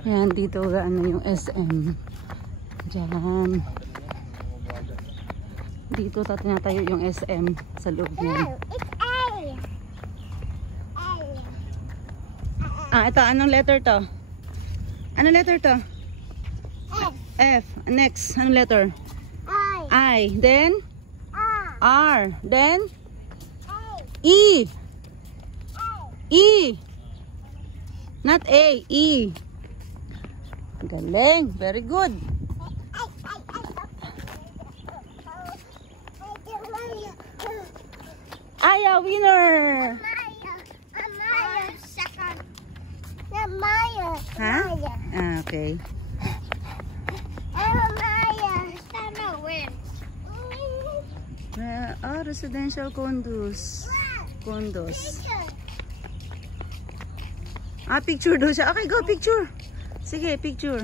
Ayan, dito ano yung SM. Diyan. Dito tinatayo yung SM sa loob niya. Ito, anong letter to? Anong letter to? F. Next, anong letter? I. Then? R. Then? E. E. Not A. E. Galing. Very good. Aya, winner! Ha? Okay. Residential condos. Picture daw siya. Okay, go, picture. Sige, picture.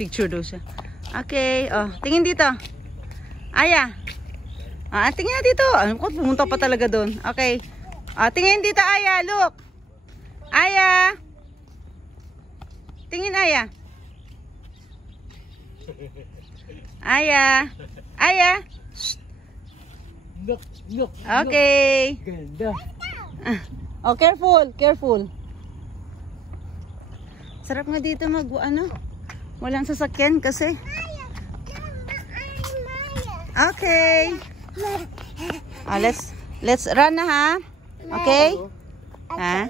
Picture daw siya. Okay, tingin dito. Aya. Tingin na dito. Alam ko, pumunta pa talaga doon. Okay. Tingin dito, Aya. Look. Aya. Tingin, Aya. Aya. Aya. Look. Okay. Ganda. Careful. Sarap nga dito walang sasakyan kasi. Okay. Let's run na ha. Okay? Ha?